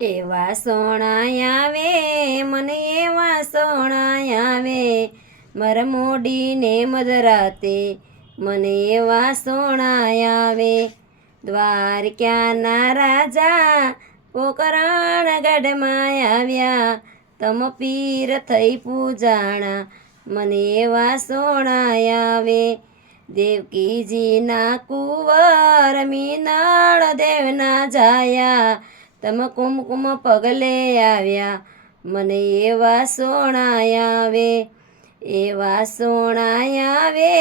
એવા સોણાય આવે, મને એવા સોણાય આવે. મારા મોડીને મધરાતે મને એવા સોણાય આવે. દ્વારકાના રાજા પોકરણ ગઢમાં આવ્યા. તમ પીર થઈ પૂજાણા, મને એવા સોણાય આવે. દેવકીજીના કુંવર મીનાળ દેવના જાયા. તમ કુમકુમ પગલે આવ્યા, મને એવા સોણાય આવે, એવા સોણાય આવે,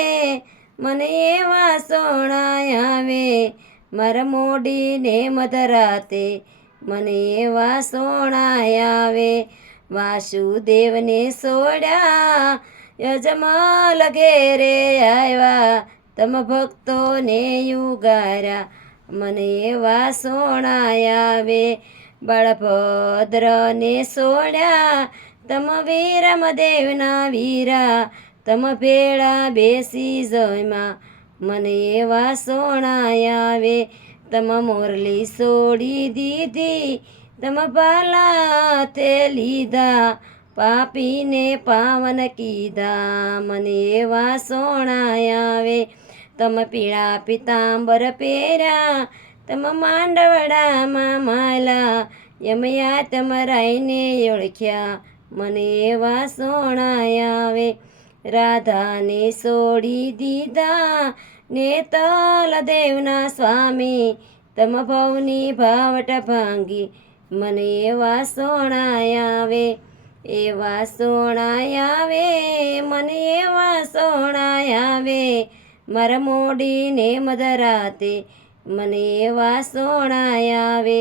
મને એવા સોણાય આવે, મારા મોડીને મધરાતે, મને એવા સોણાય આવે, વાસુદેવને સોડ્યા, યજમાલ ઘેરે આવ્યા, તમ ભક્તોને યુગારા મને એવા સોણાય આવે. બળભદ્રને સોડ્યા તમ વીરમ દેવના વીરા, તમ ભેળા બેસી જયમાં. મને એવા સોણાય આવે. તમ મોરલી સોડી દીધી, તમ બાલા તે લીધા. પાપીને પાવન કીધા. મને એવા સોણાય તમ પીળા પિતાંબર પેરા તમ માંડવડામાં માલા યમયા તમ રાઈને ઓળખ્યા, મને એવા સોણાય આવે. રાધાને સોડી દીધા, ને તલદેવના સ્વામી, તમ ભવની ભાવટ ભાંગી, મને એવા સોણાય આવે. એવા સોણાય આવે, મને એવા સોણાય આવે. મારા મોડીને મધરાતે મને એવા સોણાય આવે